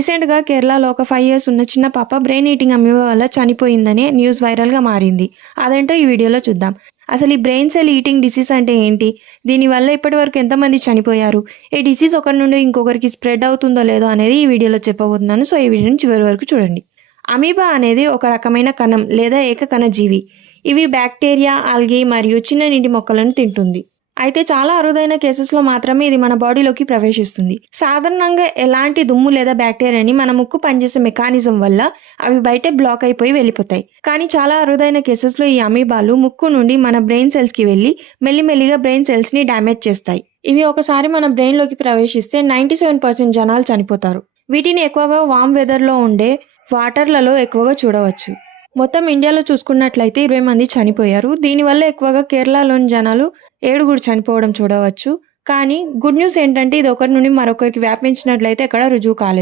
రీసెంట్‌గా కేరళలో ఒక 5 ఇయర్స్ ఉన్న చిన్న పాప బ్రెయిన్ ఈటింగ్ అమీబా వల్ల చనిపోయిందని న్యూస్ వైరల్‌గా మారింది. అదేంటో ఈ వీడియోలో చూద్దాం. అసలు ఈ బ్రెయిన్ సెల్ ఈటింగ్ డిసీజ్ అంటే ఏంటి? దీనివల్ల ఇప్పటివరకు ఎంతమంది చనిపోయారు? ఈ డిసీజ్ ఒకరి నుండి ఇంకొకరికి స్ప్రెడ్ అవుతుందో లేదో అనేది ఈ వీడియోలో చెప్పబోతున్నాను. సో, ఈ వీడియోని చివరి వరకు చూడండి. అమీబా అనేది ఒక రకమైన కణం లేదా ఏకకణ జీవి. ఇవి బ్యాక్టీరియా, ఆల్గే మరియు చిన్న నీటి మొక్కలను తింటుంది. అయితే చాలా అరుదైన కేసెస్‌లో మాత్రమే ఇది మన బాడీలోకి ప్రవేశిస్తుంది. సాధారణంగా ఎలాంటి దుమ్ము లేదా బ్యాక్టీరియాని మన ముక్కు పనిచేసే మెకానిజం వల్ల అవి బయటే బ్లాక్ అయిపోయి వెళ్ళిపోతాయి. కానీ చాలా అరుదైన కేసెస్‌లో ఈ అమీబాలు ముక్కు నుండి మన బ్రెయిన్ సెల్స్‌కి వెళ్లి మెల్లిమెల్లిగా బ్రెయిన్ సెల్స్‌ని డ్యామేజ్ చేస్తాయి. ఇవి ఒకసారి మన బ్రెయిన్‌లోకి ప్రవేశిస్తే 97% జనాలు చనిపోతారు. వీటిని ఎక్కువగా వార్మ్ వెదర్‌లో ఉండే వాటర్‌లలో ఎక్కువగా చూడవచ్చు. మొత్తం ఇండియాలో చూసుకున్నట్లయితే 20 మంది చనిపోయారు. దీనివల్ల ఎక్కువగా కేరళలోని జనాలు 7 చనిపోవడం చూడవచ్చు. కానీ గుడ్ న్యూస్ ఏంటంటే ఇది ఒకరి నుండి మరొకరికి వ్యాపించినట్లయితే ఎక్కడ రుజువు కాలేదు.